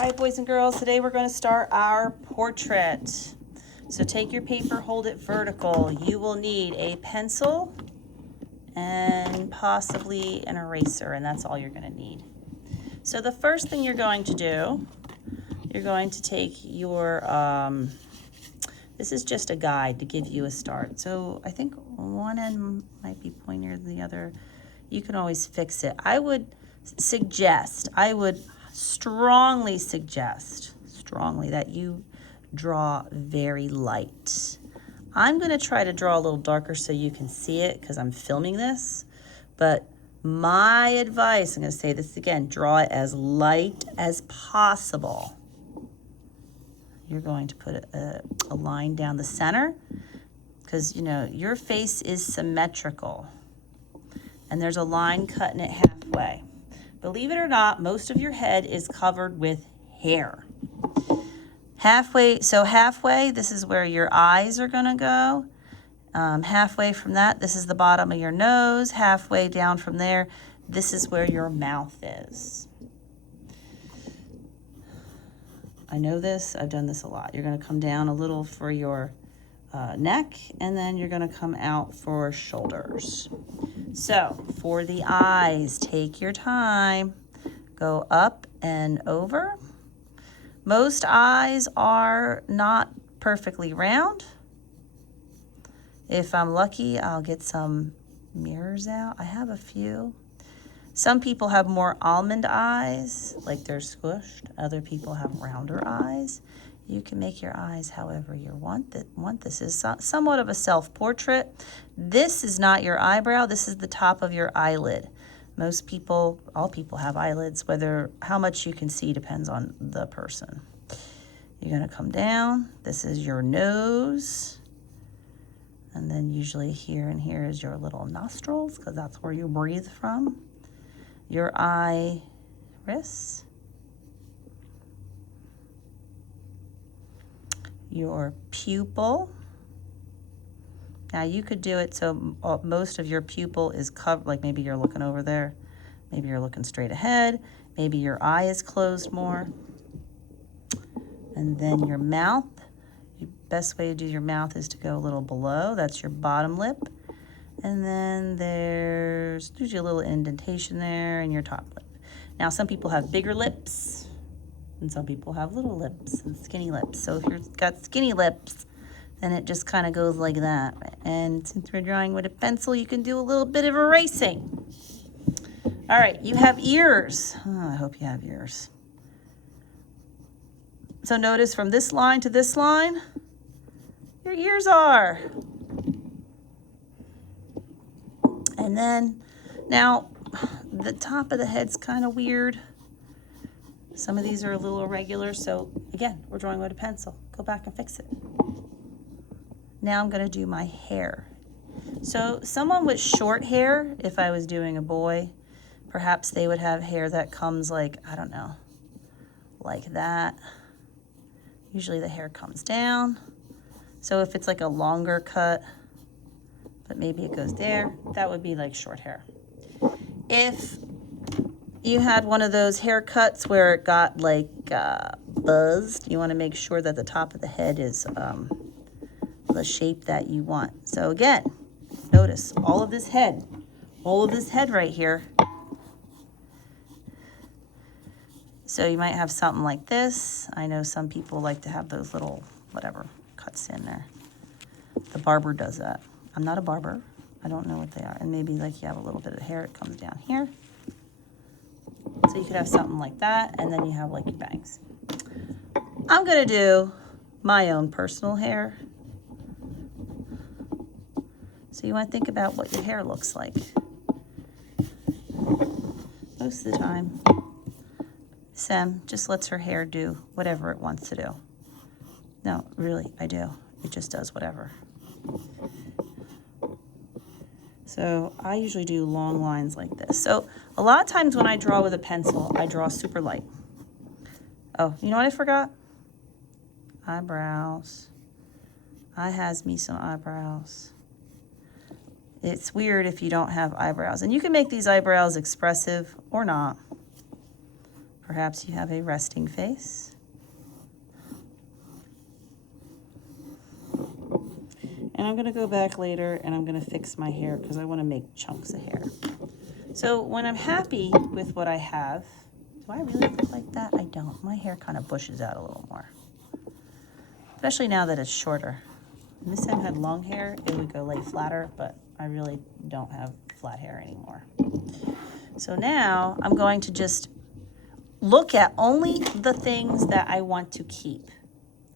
All right, boys and girls, today we're going to start our portrait. So take your paper, hold it vertical. You will need a pencil and possibly an eraser, and that's all you're going to need. So the first thing you're going to do, you're going to take your, this is just a guide to give you a start. So I think one end might be pointier than the other. You can always fix it. I would strongly suggest that you draw very light. I'm going to try to draw a little darker so you can see it because I'm filming this. But my advice, I'm going to say this again, draw it as light as possible. You're going to put a line down the center because, you know, your face is symmetrical. And there's a line cutting it halfway. Believe it or not, most of your head is covered with hair. Halfway, this is where your eyes are gonna go. Halfway from that, this is the bottom of your nose. Halfway down from there, this is where your mouth is. I know this, I've done this a lot. You're gonna come down a little for your neck, and then you're gonna come out for shoulders. So for the eyes, take your time, go up and over. Most eyes are not perfectly round. If I'm lucky, I'll get some mirrors out. I have a few. Some people have more almond eyes, like they're squished. Other people have rounder eyes. You can make your eyes however you want. This is somewhat of a self-portrait. This is not your eyebrow. This is the top of your eyelid. Most people, all people have eyelids. How much you can see depends on the person. You're going to come down. This is your nose. And then usually here and here is your little nostrils because that's where you breathe from. Your iris. Your pupil. Now you could do it so most of your pupil is covered, like maybe you're looking over there, maybe you're looking straight ahead, maybe your eye is closed more. And then your mouth. The best way to do your mouth is to go a little below. That's your bottom lip. And then there's usually a little indentation there in your top lip. Now some people have bigger lips. And some people have little lips and skinny lips. So if you've got skinny lips, then it just kind of goes like that. And since we're drawing with a pencil, you can do a little bit of erasing. All right, you have ears. Oh, I hope you have ears. So notice from this line to this line, your ears are. And then, now, the top of the head's kind of weird. Some of these are a little irregular, so again, we're drawing with a pencil. Go back and fix it. Now I'm gonna do my hair. So someone with short hair, if I was doing a boy, perhaps they would have hair that comes like, I don't know, like that. Usually the hair comes down. So if it's like a longer cut, but maybe it goes there, that would be like short hair. If you had one of those haircuts where it got like buzzed, you want to make sure that the top of the head is the shape that you want. So again, notice all of this head right here. So you might have something like this. I know some people like to have those little whatever cuts in there. The barber does that. I'm not a barber. I don't know what they are. And maybe like you have a little bit of hair, it comes down here. So you could have something like that, and then you have like your bangs. I'm gonna do my own personal hair. So you wanna think about what your hair looks like. Most of the time, Sam just lets her hair do whatever it wants to do. No, really, I do. It just does whatever. So I usually do long lines like this. So a lot of times when I draw with a pencil, I draw super light. Oh, you know what I forgot? Eyebrows. I has me some eyebrows. It's weird if you don't have eyebrows. And you can make these eyebrows expressive or not. Perhaps you have a resting face. And I'm going to go back later and I'm going to fix my hair because I want to make chunks of hair. So when I'm happy with what I have, do I really look like that? I don't. My hair kind of bushes out a little more. Especially now that it's shorter. When this time I had long hair, it would go like flatter, but I really don't have flat hair anymore. So now I'm going to just look at only the things that I want to keep.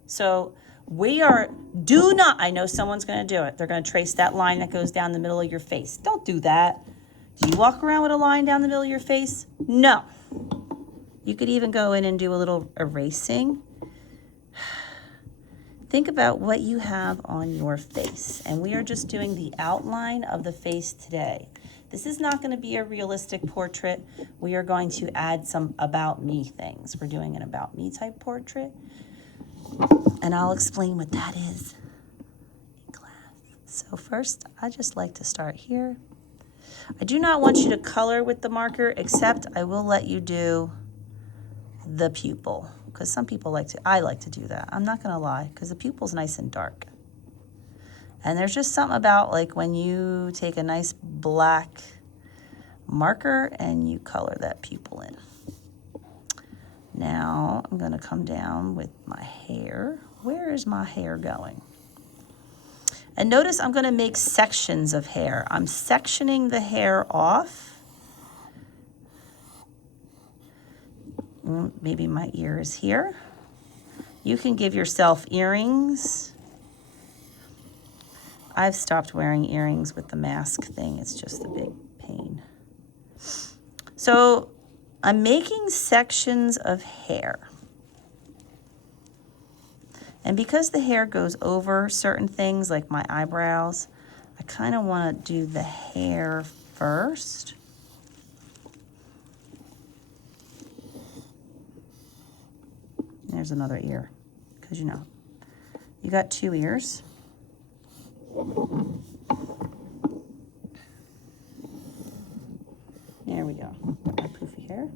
So I know someone's going to do it. They're going to trace that line that goes down the middle of your face. Don't do that. Do you walk around with a line down the middle of your face? No. You could even go in and do a little erasing. Think about what you have on your face. And we are just doing the outline of the face today. This is not going to be a realistic portrait. We are going to add some about me things. We're doing an about me type portrait. And I'll explain what that is in class. So first, I just like to start here. I do not want you to color with the marker, except I will let you do the pupil. Because some people I like to do that. I'm not going to lie, because the pupil's nice and dark. And there's just something about like when you take a nice black marker and you color that pupil in. Now I'm going to come down with my hair. Where is my hair going? And notice I'm going to make sections of hair. I'm sectioning the hair off. Maybe my ear is here. You can give yourself earrings. I've stopped wearing earrings with the mask thing. It's just a big pain. So I'm making sections of hair. And because the hair goes over certain things like my eyebrows, I kind of want to do the hair first. There's another ear, because you got two ears. There we go. My poofy hair.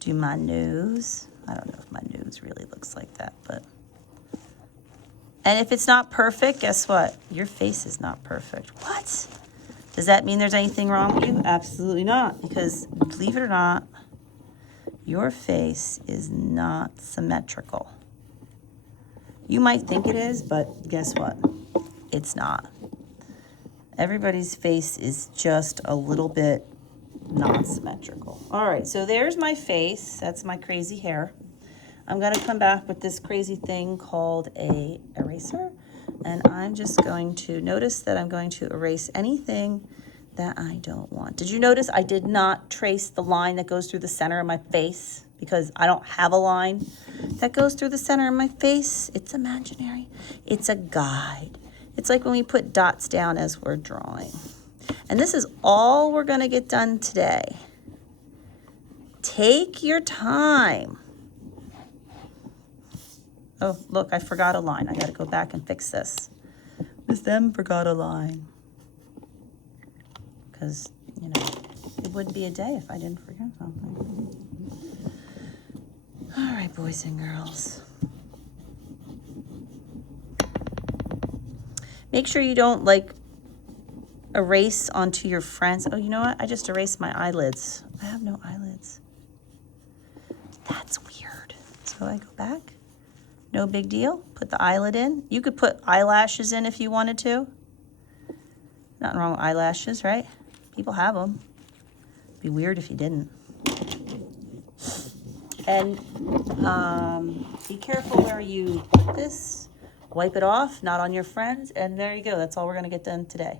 Do my nose. I don't know if my nose really looks like that, but. And if it's not perfect, guess what? Your face is not perfect. What? Does that mean there's anything wrong with you? Absolutely not, because believe it or not, your face is not symmetrical. You might think it is, but guess what? It's not. Everybody's face is just a little bit non-symmetrical. All right, so there's my face. That's my crazy hair. I'm going to come back with this crazy thing called a eraser, and I'm just going to notice that I'm going to erase anything that I don't want. Did you notice I did not trace the line that goes through the center of my face because I don't have a line that goes through the center of my face? It's imaginary. It's a guide. It's like when we put dots down as we're drawing. And this is all we're going to get done today. Take your time. Oh, look, I forgot a line. I got to go back and fix this. Miss M forgot a line. Because, it wouldn't be a day if I didn't forget something. All right, boys and girls. Make sure you don't, erase onto your friends. Oh, you know what? I just erased my eyelids. I have no eyelids. That's weird. So I go back. No big deal. Put the eyelid in. You could put eyelashes in if you wanted to. Nothing wrong with eyelashes, right? People have them. It'd be weird if you didn't. And be careful where you put this. Wipe it off, not on your friends. And there you go. That's all we're going to get done today.